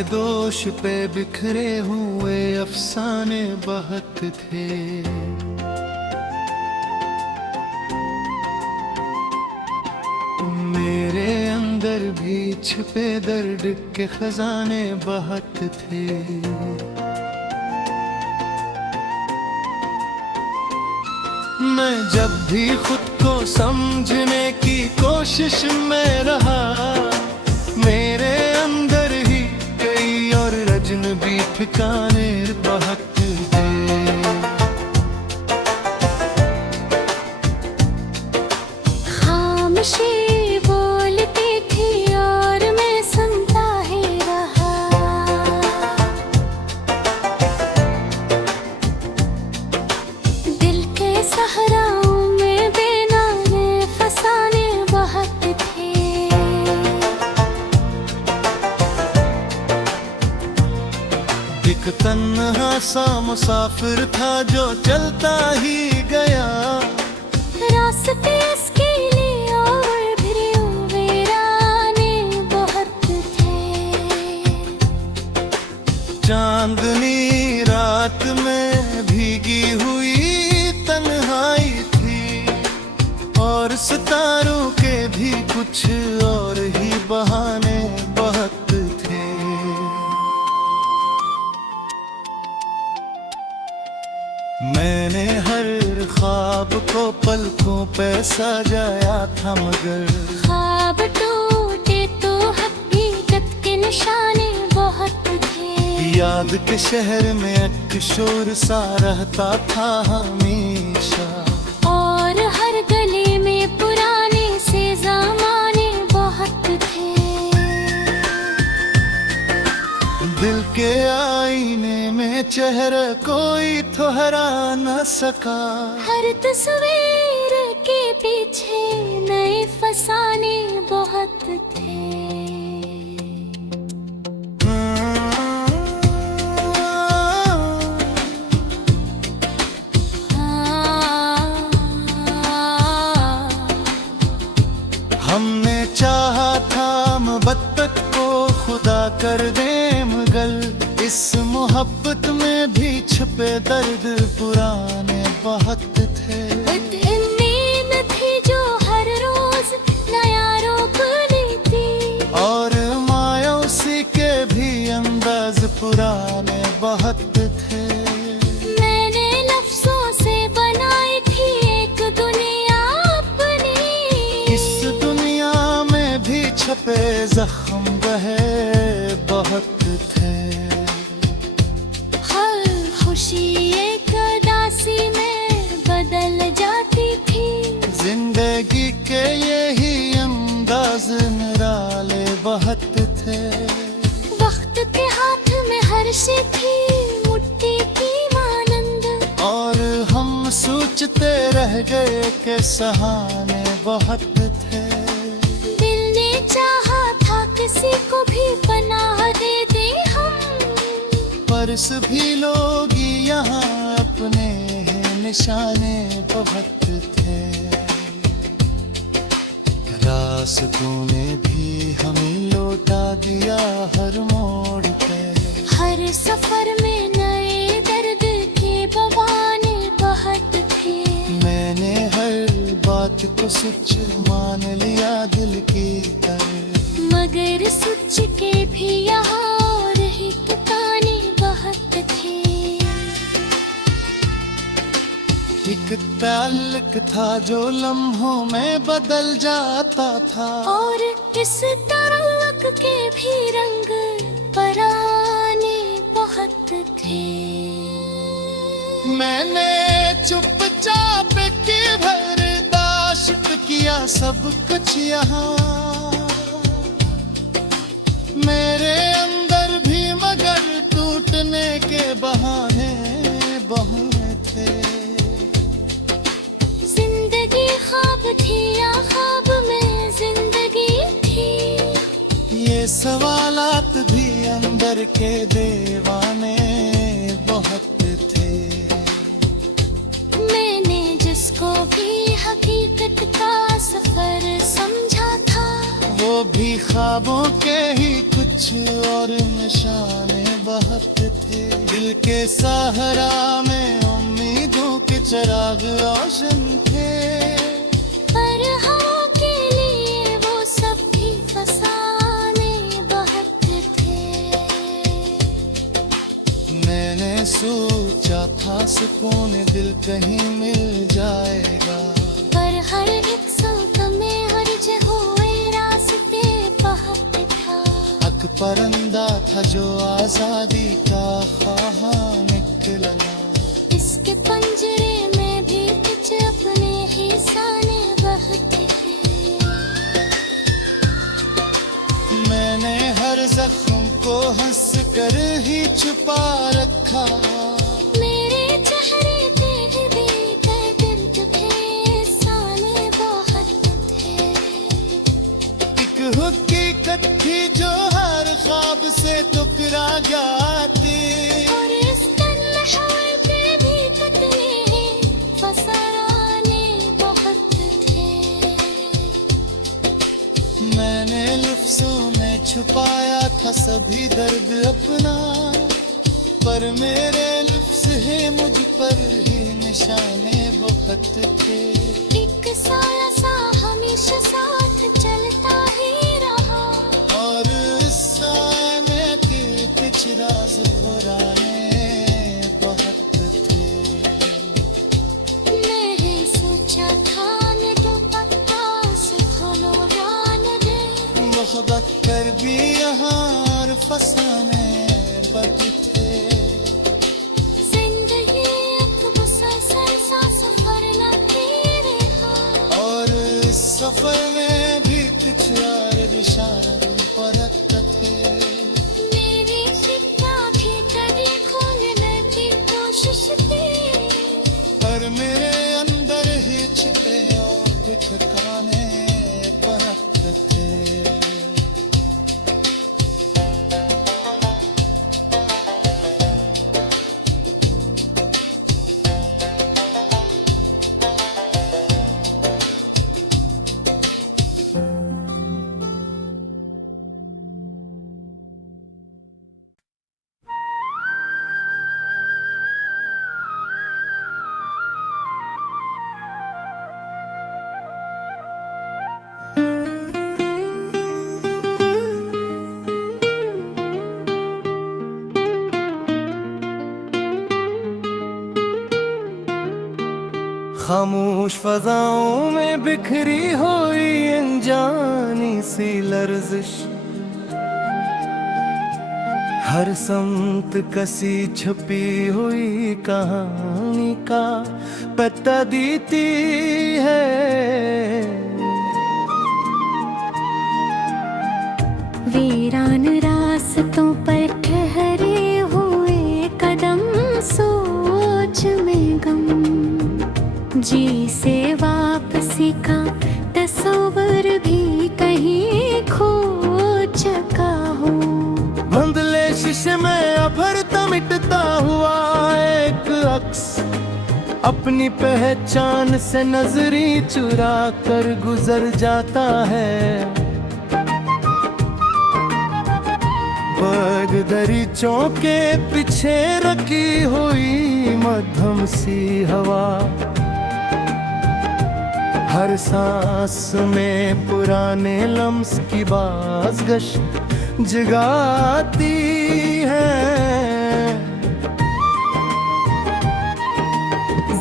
के दोष पे बिखरे हुए अफसाने बहुत थे। मेरे अंदर भी छिपे दर्द के खजाने बहुत थे। मैं जब भी खुद को समझने की कोशिश में रहा, मेरे अंदर ही कई और अजनबी ठिकाने बहुत थे। खामोशी बोलती थी और मैं सुनता ही रहा। दिल के सहराओं में बेनामे फसाने बहुत थे। एक तन्हा सा मुसाफिर था जो चलता ही गया। रास्ते इसके लिए और भी वीराने बहुत थे। चांदनी रात में भीगी हुई तन्हाई थी, और सितारों के भी कुछ और ही बहाने बहुत थे। मैंने हर ख्वाब को पलकों पे सजाया था, मगर ख्वाब टूटे तो हकीकत के निशाने बहुत थे। याद के शहर में एक शोर सा रहता था हमेशा, और हर गली में पुराने से ज़माने बहुत थे। दिल के आईने में चेहरा कोई ठहरा न सका। हर तस्वीर के पीछे नए फसाने बहुत थे। हमने चाहा था मोहब्बत को खुदा कर दे, मगर इस मोहब्बत में भी छुपे दर्द पुराने बहुत थे। नींद थी जो हर रोज नया रूप लेती, और मायूसी के भी अंदाज पुराने बहुत थे। मैंने लफ्जों से बनाई थी एक दुनिया अपनी। इस दुनिया में भी छपे जख्म बहे बहुत थे। हर खुशी एक उदासी में बदल जाती थी। जिंदगी के यही अंदाज निराले बहुत थे। वक्त के हाथ में हर शी थी मुट्ठी की मानंद, और हम सोचते रह गए कि सहाने बहुत थे। दिल ने चाहा था किसी को भी पनाह दे दे हम, पर सभी लोग यहाँ अपने निशाने बहुत थे। रास्तों ने भी हमें लौटा दिया हर मोड़ पे। हर सफर में नए दर्द के बवाने बहुत थे। मैंने हर बात को सच मान लिया दिल की तरह, मगर सच के भी यहाँ और ही ठिकाने बहुत थे। एक ताल्लुक था जो लम्हों में बदल जाता था, और इस ताल्लुक के भी रंग पराने बहुत थे। मैंने चुपचाप के बर्दाश्त किया सब कुछ यहाँ मेरे अंदर भी, मगर टूटने के बहाने बहुत थे। जिंदगी ख्वाब थी या ख्वाब में जिंदगी थी, ये सवालात भी अंदर के दीवाने बहुत थे। मैंने जिसको भी हकीकत का सफर समझा था, वो भी ख्वाबों के ही कुछ और निशान साहरा में उम्मीदों के चिराग रोशन थे, पर हवा के लिए वो सब भी फसाने बहुत थे। मैंने सोचा था सुकून दिल कहीं मिल जाएगा, पर हर एक सुख में हर्ज हुए रास्ते बहुत था। हक परंदा था जो आजादी का ख्वाहा निकला, इसके पंजरे में भी कुछ अपने ही साने बहुत हैं। मैंने हर जख्म को हंस कर ही छुपा रखा, मेरे चेहरे पे भी दर्द के साने बहुत थे। एक हकीकत थी जो हर ख्वाब से टुकरा जाती, और इस तन्हाई पे भी कितने फसाने बहुत थे। मैंने लफ्जों में छुपाया था सभी दर्द अपना, पर मेरे लफ्ज है मुझ पर ही निशाने बहुत थे। एक साया सा हमेशा साथ चलता ही रहा, और इस साए में थे कुछ राज पुराने बहुत थे। मैंने सोचा था न तो पत्ता से खोलो जान दे, मोहब्बत कर भी यहाँ और फसाने बद थे। जिंदगी एक मुसलसल सा सफर लगी रहा, और इस सफर में भी कुछ और निशाने परत थे। मेरी शिक्षा की कड़ी खोलने की कोशिश की, पर मेरे अंदर ही छिपे और ठिकाने परत थे। खामोश फजाओं में बिखरी हुई अनजानी सी लर्जिश, हर समत कसी छुपी हुई कहानी का पता देती है। वीरान रास्तों पर ठहरे हुए कदम, सोच में गम, जी से वापसी का तस्वर भी कहीं खो चुका हो। धुंधले शीशे में अभरता मिटता हुआ एक अक्स, अपनी पहचान से नजरी चुरा कर गुजर जाता है। दरीचों के पीछे रखी हुई मध्यम सी हवा, हर सांस में पुराने लम्स की बाज़गश जगाती है।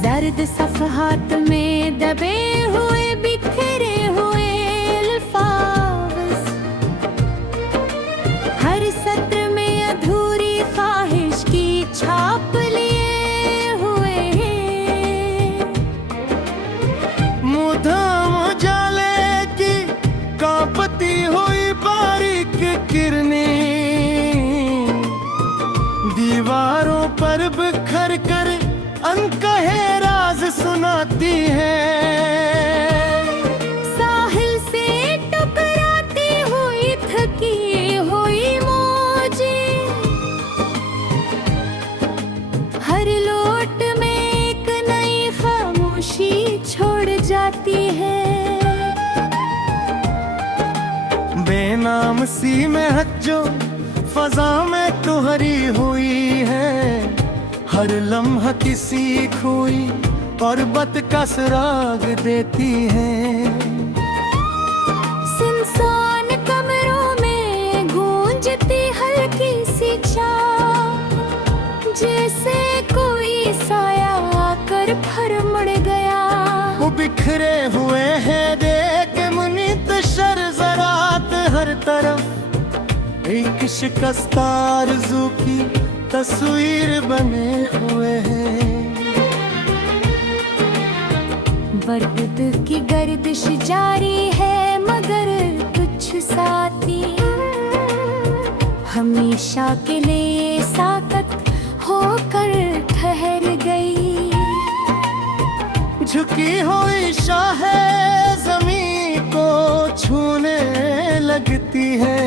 जर्द सफ़हात में दबे हुए बिखरे हुए अल्फाज़, हर सत्र में अधूरी ख्वाहिश की छाप लिए हुए हैं। मुधाम उजाले की कांपती हुई बारीक किरणें दीवारों पर बिखर कर अनकहे राज सुनाती है। साहिल से टकराती हुई थकी हुई मौजें, हर लोट में एक नई खामोशी छोड़ जाती है। बेनाम सी महक जो फजा में तुहरी हुई है, हर लम्हा किसी खोई पर्वत का सुराग देती है। सुनसान कमरों में गूंजती हल्की सी चाह, जैसे कोई साया आकर फिर मुड़ गया। वो बिखरे हुए हैं देख मुनीत शर्जरात हर तरफ, एक शिकस्ता आरज़ू की तस्वीर बने हुए हैं। बरगद की गर्दिश जारी है मगर कुछ साथी हमेशा के लिए साकत होकर ठहर गई। झुकी हुई शाहे ज़मीं को छूने लगती है,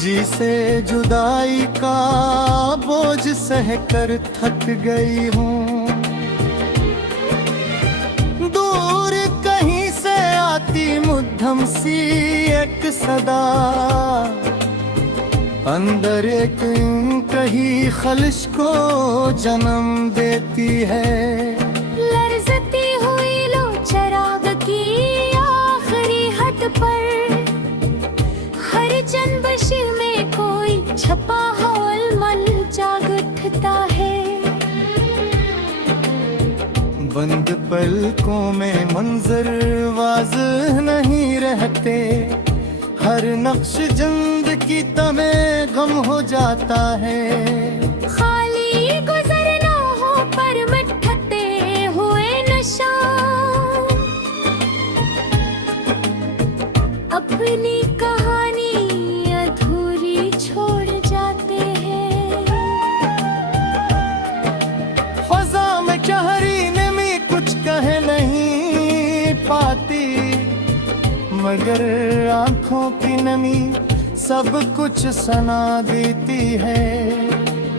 जिसे जुदाई का बोझ सहकर थक गई हूँ। दूर कहीं से आती मुद्दम सी एक सदा, अंदर एक कहीं खलिश को जन्म देती है। लर्ज़ती हुई लो चराग की आखिरी हद पर, हर जनबश में कोई छपा हौल मन जाग उठता है। बंद पलकों में मंजर वाज़ेह नहीं रहते, हर नक्श जिंद की तमें गम हो जाता है। खाली गुजरना हो पर मिटते हुए नशा, अपनी कहानी अधूरी छोड़ जाते हैं। फजा में चहरी नमी कुछ कह नहीं पाती, मगर आंखों की नमी सब कुछ सना देती है।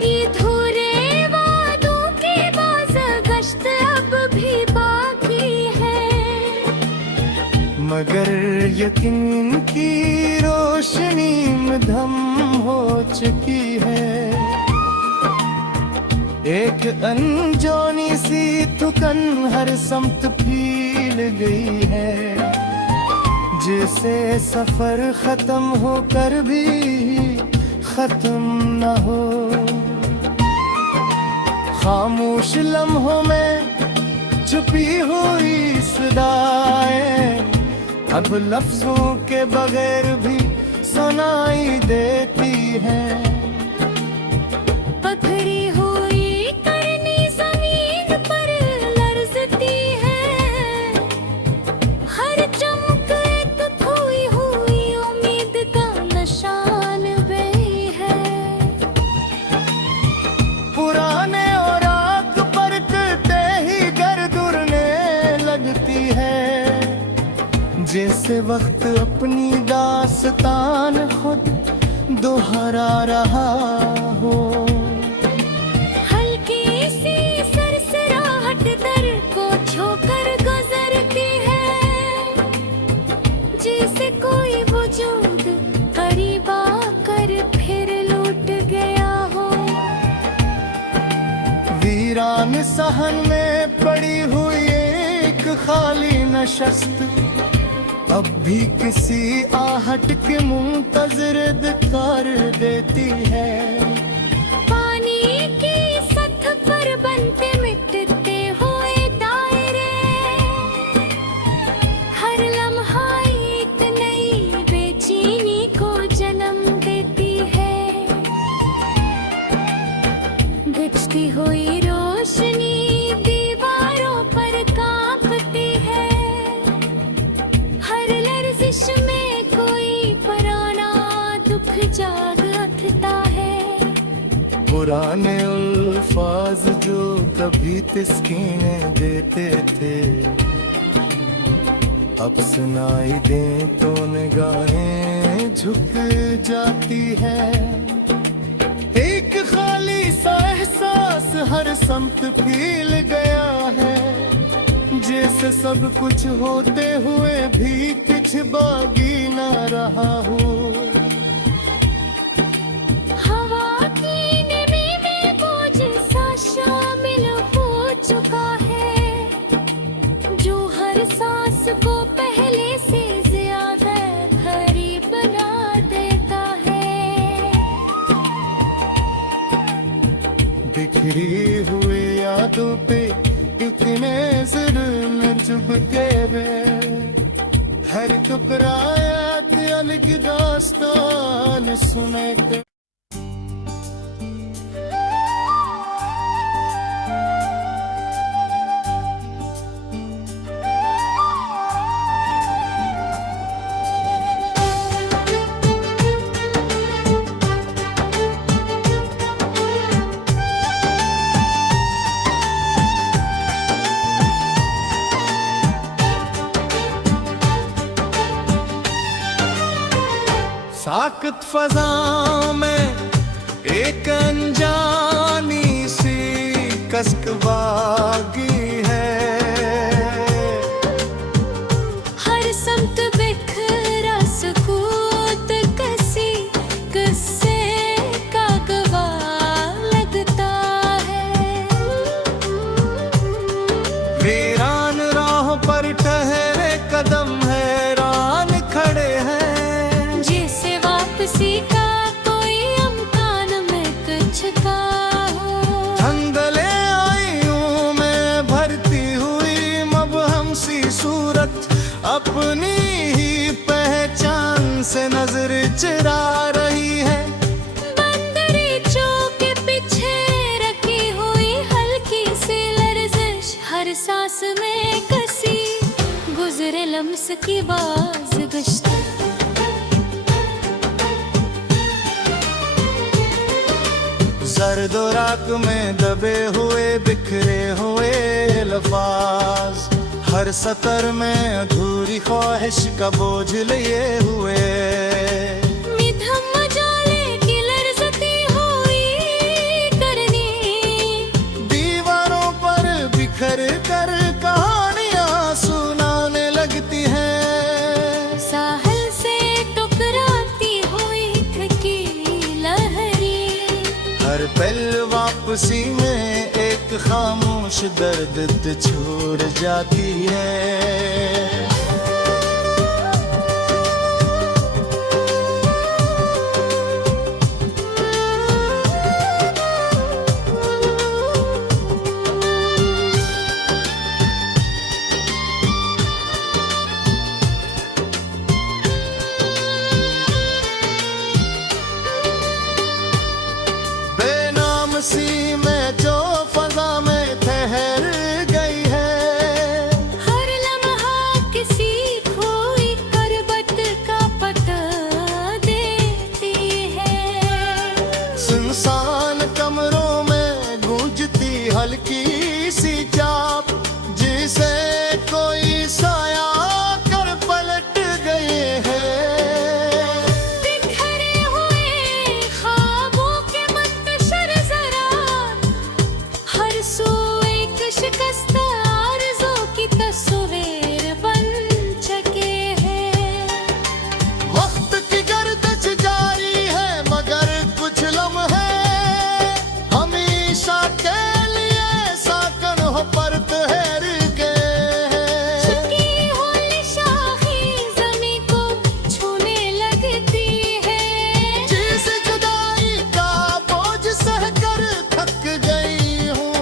अधूरे वादों की बाज़ गश्त अब भी बाकी है, मगर यकीन की रोशनी मद्धम हो चुकी है। एक अनजानी सी थुकन हर समत फील गई है, जिसे सफर खत्म होकर भी खत्म न हो। खामोश लम्हों में छुपी हुई सदाएं अब लफ्जों के बगैर भी सुनाई देती हैं। पथरी हुई करनी जमीन पर लर्ज़ती है, हर चमक एक खोई हुई उम्मीद का निशान भी है। पुराने और आग परतते ही गर्द उड़ने लगती है, जैसे वक्त अपनी दास्तान खुद दोहरा रहा हो। हल्की सी सरसराहट दर को छोकर गुजरती है, जैसे कोई वजूद करीब आकर फिर लौट गया हो। वीरान सहन में पड़ी हुई एक खाली नशस्त अब भी किसी आहट के मुंतज़िर कर देती है। पानी की सतह पर बनते मिटते हुए दायरे, हर लम्हा एक नई बेचैनी को जन्म देती है। गिरती हुई रोशनी दीवारों पर कांपती है, हर लर्जिश में कोई पुराना दुख जाग उठता है। पुराने अल्फाज जो कभी तस्कीनें देते थे, अब सुनाई दें तो निगाहें झुक जाती है। एक खाली सा एहसास हर समत फैल गया है, जैसे सब कुछ होते हुए भी कुछ बाकी ना रहा हो। हवा की नमी में बिखरी हुई यादों पे कितने जुल्म चुभते वे, हर टुकरात अलग दास्तान सुने के। साकत फजा में एक अनजानी सी कसक बागी है, हर समत बिखरा सकूत कसी किस्से का गवाह लगता है। वीरान राह पर ठहरे कदम हैरान खड़े हैं, जिसे वापसी का कोई अमकान में कुछ का हो। धंधले आयुं में भरती हुई मबहम सी सूरत अपनी ही पहचान से नजर चुरा रही है। बंदरीचों के पीछे रखी हुई हल्की सी लर्जिश, हर सांस में कसी गुजरे लम्स की बाज गश्त। जर्द राख में दबे हुए बिखरे हुए लफ्ज़, हर सतर में अधूरी ख्वाहिश का बोझ लिए हुए। मिधम मजाले की लर्जती हुई करनी, दीवारों पर बिखर कर कहानियां सुनाने लगती हैं। साहल से टकराती हुई थकी लहरी, हर पल वापसी में एक खामोश दर्द छोड़ जाती है। सी में जो फजा में ठहर गई है, हर लम्हा किसी खोई करबत का पता देती है। सुनसान कमरों में गूंजती हल्की सी चाप, जिसे कोई साया कर पलट गए हैं। बिखरे हुए ख्वाबों के मंतशर ज़रात, हर सू एक शिकस्त आरज़ू की तस्वीर बन चुके हैं। वक्त की गर्दिश जारी है मगर कुछ लम्हे हमेशा के लिए साकन हो पर ठहर गए हैं। झुकी हुई शाही ज़मीं को छूने लगती है, जिस जुदाई का बोझ सहकर थक गई हूँ।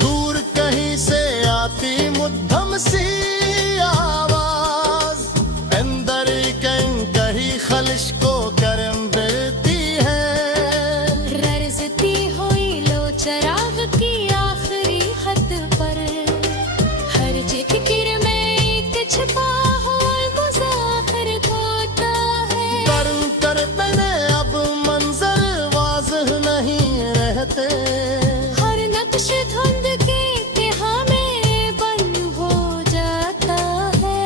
दूर कहीं से आती मुद्दम सी आवाज, अंदर कहीं खलिश को गर्म देती है। रर्जती हुई लो चराग की आखिरी हद पर, हर जिक्र में एक छिपा हुआ मुज़ाहिर होता है। कर्म कर बने अब मंजर वाज़ह नहीं रहते, हर नक्श धुंध के हमें बंद हो जाता है।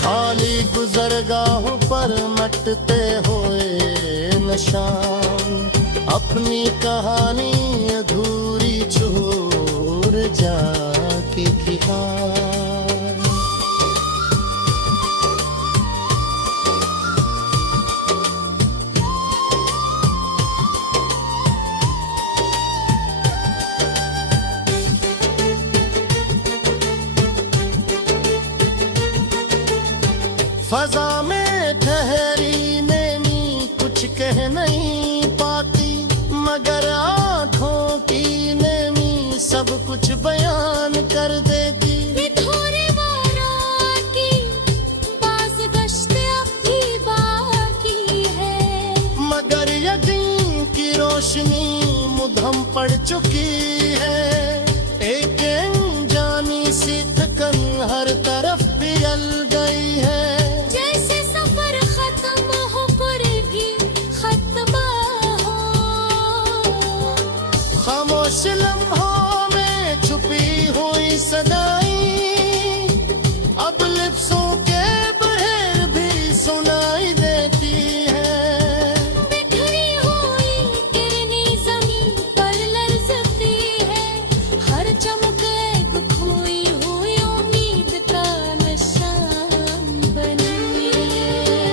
खाली गुजरगाहों पर मटते हुए निशान, अपनी कहानी अधूरी छोड़ जाके दिखा। फजा में ठहरी नैनी कह नहीं पाती, मगर आंखों की नेमी सब कुछ बयान कर देती। ये थोड़े वारा की बाज गश्त अब भी बाकी है, मगर यकीन की रोशनी मुधम पड़ चुकी है। एक अनजानी सी थकन हर तरफ पिघल गई है। जैसे सफर खत्म हो पर भी खत्म हो। खामोश लम्हों में छुपी हुई सदाई अब लिप्सों के बहेर भी सुनाई देती है। बिखरी हुई किरनी जमीन पर लरजती है, हर चमक एक खोई हुई उम्मीद का निशान बनी है।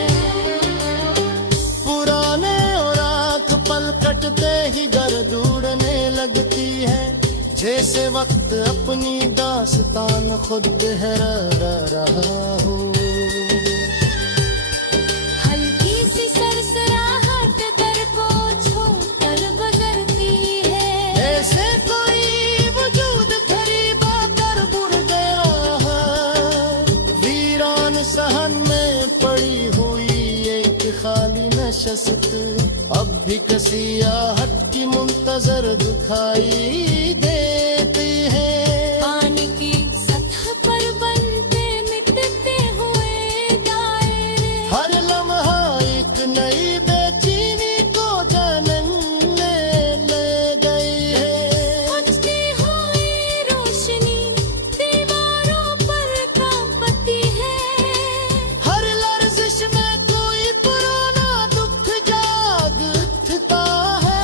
पुराने और आँख पल कटते ही गर्द उड़ने लगती है। जैसे वक्त अपनी दास्तान खुद दोहरा रहा हो। हल्की सी सरसराहट दर को छोड़कर गुजरती है। ऐसे कोई वजूद करीबा कर बुर गया है। वीरान सहन में पड़ी हुई एक खाली नशस्त अब भी कसी आहट की मुंतजर दुखाई देती है। पानी की सतह पर बनते मिटते हुए दायरे, हर लम्हा एक नई बेचैनी को जानने ले गई है। फटती हुई रोशनी दीवारों पर कांपती है। हर लर्जिश में कोई पुराना दुख जाग उठता है।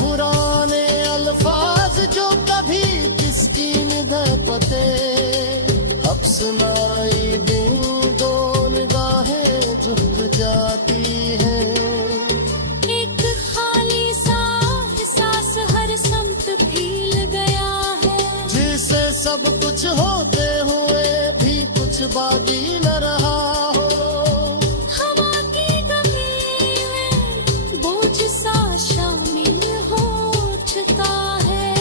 पुराने अल्फाज जो कभी किसकी निगाह पते अब सुनाई दिन दो निगाहें झुक जाती हैं। एक खाली सा एहसास हर समत फैल गया है। जिसे सब कुछ होते हुए भी कुछ बाकी न रहा हो। हवा की गमी में बोझ सा शामिल हो चुका है,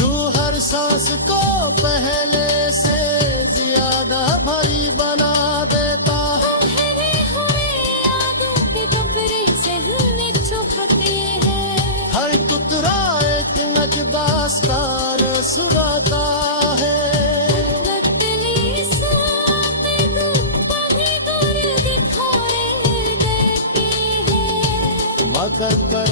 जो हर सांस को पहले से ज्यादा भारी बना देता है। ठहरे हुए यादों के डबरे सहने चुभते हैं। हर टुकड़ा एक नजदास कार सुनाता है। लतली सामें वही दूर दिखोरे देती है। मगर कर